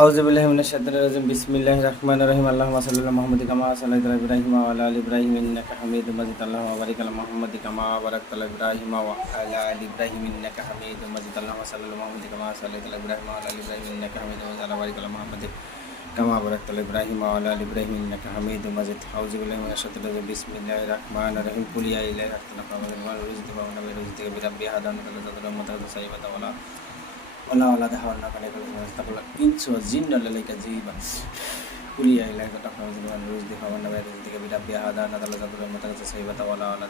আউযু বিল্লাহি মিনাশ শাইতানির রাজিম বিসমিল্লাহির রাহমানির রাহিম আল্লাহুম্মা সাল্লি আলা মুহাম্মাদি কামা সাল্লাইতা আলা ইব্রাহিম ওয়া আলা আলি ইব্রাহিম ইন্নাকা হামিদুম মাজিদ আল্লাহুম্মা বারিক আলা মুহাম্মাদি কামা বারাকতা আলা ইব্রাহিম ওয়া আলা আলি ইব্রাহিম ইন্নাকা হামিদুম মাজিদ আল্লাহুম্মা সাল্লি আলা মুহাম্মাদি কামা সাল্লাইতা আলা ইব্রাহিম ওয়া আলা আলি ইব্রাহিম ইন্নাকা হামিদুম মাজিদ আল্লাহুম্মা বারিক আলা মুহাম্মাদি কামা বারাকতা আলা ইব্রাহিম ওয়া আলা আলি ইব্রাহিম ইন্নাকা হামিদুম মাজিদ আউযু বিল্লাহি মিনাশ শাইতানির রাজিম বিসমিল্লাহির রাহমানির রাহিম কুল ইয়া ইলাহি আখতানা ফামালিন ওয়া রুজতি ওয়া নাবি রুজতি বিরাব্বি হাদান তাদাদা মুতাদা সাইবাতা ওয়ালা ولا ولا دهونا عليك المستقبل إنس والجن لك جيبا كليا إليك تفهم زمان رزق فمن بير رزقك بربي هذا نزل زاد المتقس سيبة ولا ولا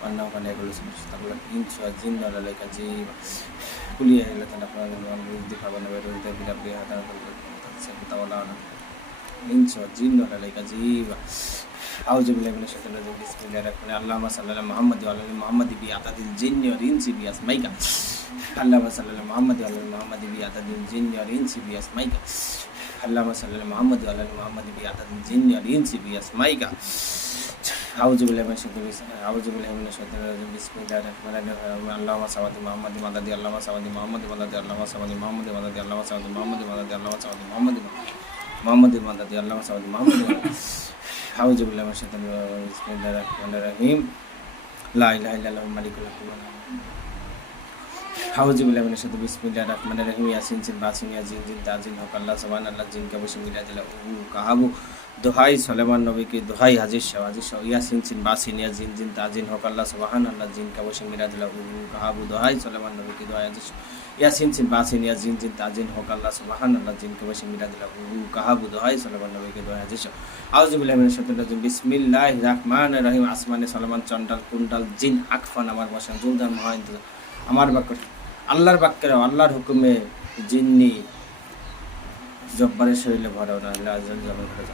وأنه كان يقول المستقبل إنس والجن لك جيبا كليا إليك تفهم زمان رزق فمن بير رزقك بربي هذا نزل المتقس سيبة ولا ولا إنس والجن لك جيبا أعوذ بالله من الشيطان الرجيم بسم الله الرحمن الرحيم اللهم صل على محمد وعلى آل محمد بعدد الجن والإنس بأسمائك اللهم صل على محمد وعلى آل محمد بعدد الجن والإنس بأسمائك اللهم صل على محمد وعلى آل محمد بعدد الجن والإنس بأسمائك أعوذ بالله من الشيطان الرجيم بسم الله الرحمن الرحيم اللهم صل على محمد مدد اللهم صل على محمد مدد اللهم صل على محمد مدد اللهم صل على محمد مدد اللهم صل على محمد مدد اللهم صل على محمد أعوذ بالله من الشيطان الرجيم بسم الله الرحمن الرحيم لا إله إلا الله الملك الحق أعوذ بالله من الشيطان بسم الله الرحمن الرحيم ياسين سين باسين يا জিন জিন তাজিন হক আল্লাহ সুবহান আল্লাহ জিন কে বসে মিলা দিলা কাহাবু দোহাই সুলাইমান নবী কে দোহাই হাজির শাহ ইয়াসিন সিন বাসিন ইয়া জিন জিন তাজিন হক আল্লাহ সুবহান আল্লাহ জিন কে বসে মিলা দিলা কাহাবু দোহাই সুলাইমান নবী কে দোহাই হাজির ইয়াসিন সিন বাসিন ইয়া জিন জিন তাজিন হক আল্লাহ সুবহান আল্লাহ জিন কে বসে মিলা দিলা কাহাবু দোহাই সুলাইমান নবী কে দোহাই হাজির শাহ আউযু বিল্লাহি মিনাশ শাইতানির রাজিম বিসমিল্লাহির রাহমানির রাহিম আসমানে সুলাইমান চন্ডাল কুন্ডাল জিন আকফান আমার বসান জুলদান মহাইন্দ আমার বাক্য আল্লাহর বাক্যের আল্লাহর হুকুমে জিন্নি জব্বারের শরীরে ভরাও না আল্লাহ আযাল জামান করে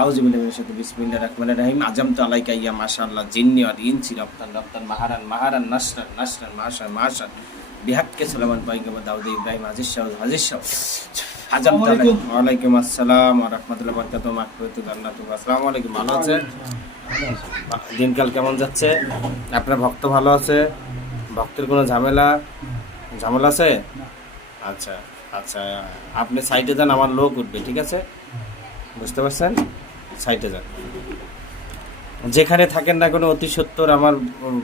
আউযু বিল্লাহি মিনাশ শাইতানির বিসমিল্লাহির রাহমানির রাহিম আজামতু আলাইকা ইয়া মাশাআল্লাহ জিন্নি ওয়াল ইনসি রফতান রফতান মাহারান মাহারান নাসরান নাসরান মাশাআ মাশাআ বিহাক্কে সুলাইমান পয়গম্বর দাউদ ইব্রাহিম হাজির শাহ আজামতু আলাইকা ওয়া আলাইকুম আসসালাম ওয়া রাহমাতুল্লাহি ওয়া বারাকাতুহু মাগফিরাতু জান্নাতু আসসালামু আলাইকুম ভালো আছেন দিনকাল কেমন যাচ্ছে আপনার ভক্ত ভালো আছে ভক্তের কোনো ঝামেলা আছে আচ্ছা আচ্ছা আপনি সাইটে যান আমার লোক উঠবে ঠিক আছে বুঝতে পারছেন সাইটে যান যেখানে থাকেন না কোনো অতি সত্তর আমার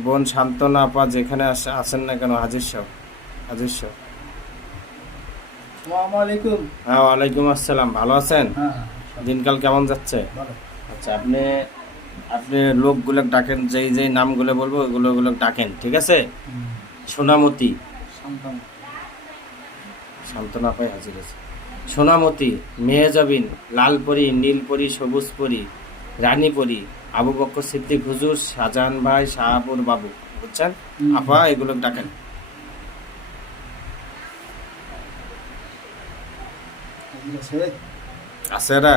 বোন শান্তনা আপা যেখানে আসেন না কেন হাজির সাহেব আসসালামু আলাইকুম। হ্যাঁ ওয়ালাইকুম আসসালাম ভালো আছেন দিনকাল কেমন যাচ্ছে আচ্ছা আপনি লোকগুলো ডাকেন যেই নামগুলো বলবো ওগুলো ডাকেন ঠিক আছে সোনামতি শান্তনা পাই হাজির আছে সোনামতি মেহেজাবিন লালপরি নীলপরি সবুজপরি রানীপরি আবু বকর সিদ্দিক হুজুর শাহজাহান ভাই শাহাপুর বাবু বুঝছেন আপা এগুলো ডাকেন আছে না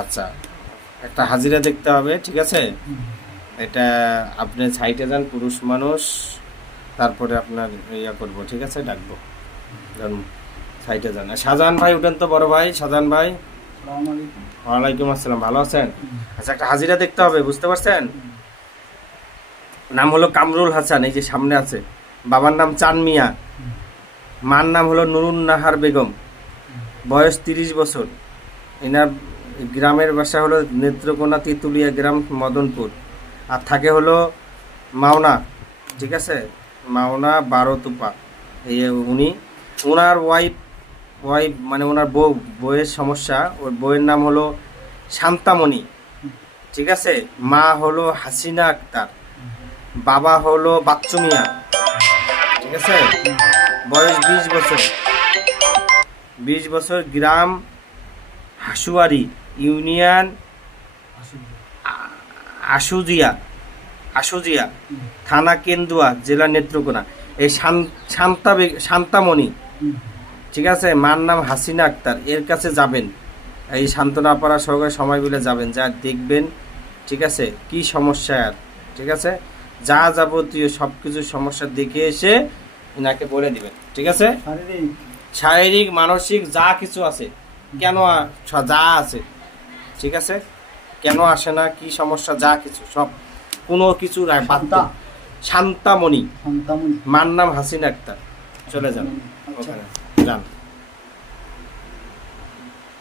আচ্ছা একটা হাজিরা দেখতে হবে ঠিক আছে এটা আপনি সাইটে যান পুরুষ মানুষ তারপরে আপনার ইয়া করবো ঠিক আছে ডাকবো সাইটে যান শাহজাহান ভাই উঠেন তো বড় ভাই শাহজাহান ভাই ওয়ালাইকুম আসসালাম ভালো আছেন আচ্ছা একটা হাজিরা দেখতে হবে বুঝতে পারছেন নাম হলো কামরুল হাসান এই যে সামনে আছে বাবার নাম চান মিয়া মার নাম হলো নুরুন নাহার বেগম বয়স 30 বছর এনার গ্রামের বাসা হলো নেত্রকোনা তেঁতুলিয়া গ্রাম মদনপুর আর থাকে হলো মাওনা ঠিক আছে মাওনা 12 তুপা এই ওনার ওয়াইফ মানে ওনার বউয়ের সমস্যা ওর বউয়ের নাম হলো শান্তামণি ঠিক আছে মা হলো হাসিনা আক্তার বাবা হলো বাচ্চু মিয়া ঠিক আছে বয়স 20 বছর গ্রাম হাসুয়ারি ইউনিয়ন আশুজিয়া থানা কেন্দুয়া জেলা নেত্রকোনা এই শান্তামণি ঠিক আছে মার নাম হাসিনা আক্তার এর কাছে যাবেন এই সান্ত্বনা পাড়া সহকারে সময় মিলে যাবেন যা দেখবেন ঠিক আছে কি সমস্যা আর ঠিক আছে যা যাবতীয় সব কিছু সমস্যা দেখে এসে এনাকে বলে দিবেন ঠিক আছে শারীরিক মানসিক যা কিছু আছে কেন যা আছে ঠিক আছে কেন আসে না কি সমস্যা যা কিছু সব কোনো কিছু শান্তামণি মার নাম হাসিনা আক্তার চলে যান ওখানে যান